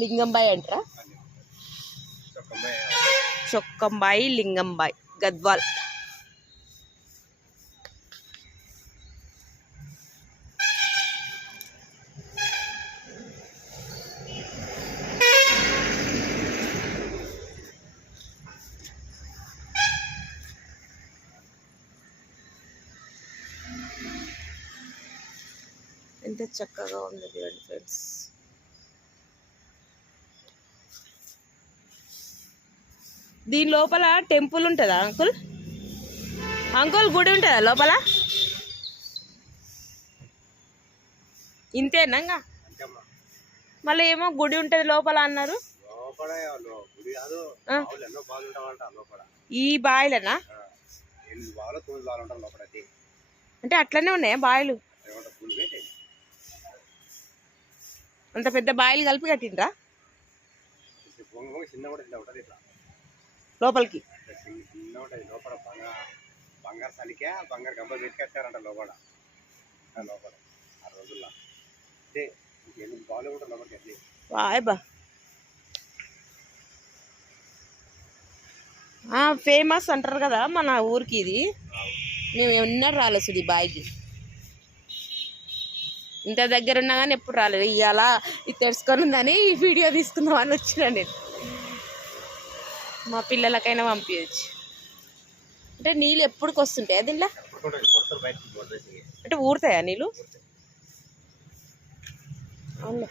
లింగంబాయి అంటారా? చొక్కంబాయి లింగంబాయి గద్వాల్. ఎంత చక్కగా ఉంది చూడండి ఫ్రెండ్స్. దీని లోపల టెంపుల్ ఉంటుందా అంకుల్? అంకుల్ గుడి ఉంటుందా లోపల? ఇంతేనా? మళ్ళీ ఏమో గుడి ఉంటుంది లోపల అన్నారు. ఈ బాయిలనా? అంటే అట్లనే ఉన్నాయా బాయిలు? అంత పెద్ద బాయిలు కలిపి కట్టిండ్రా లోపలికి? బంగారు సలికే బంగారు గంపలు పెట్టుకొచ్చారంట లోపల. లోపల ఆ రోజుల్లో బాగుంటుంది లోపలికి. వాయబా ఫేమస్ అంటారు కదా మన ఊరికి. ఇది మేము ఎన్నడూ రాలేదు ఈ బాయికి. ఇంత దగ్గర ఉన్నా కానీ ఎప్పుడు రాలేదు. ఇవాళ ఇది తెలుసుకొని ఉందని ఈ వీడియో తీసుకుందామని వచ్చినా నేను. మా పిల్లలకైనా పంపించచ్చు. అంటే నీళ్ళు ఎప్పటికి వస్తుంటాయా దీనిలో? అంటే ఊరుతాయా నీళ్ళు? అవును.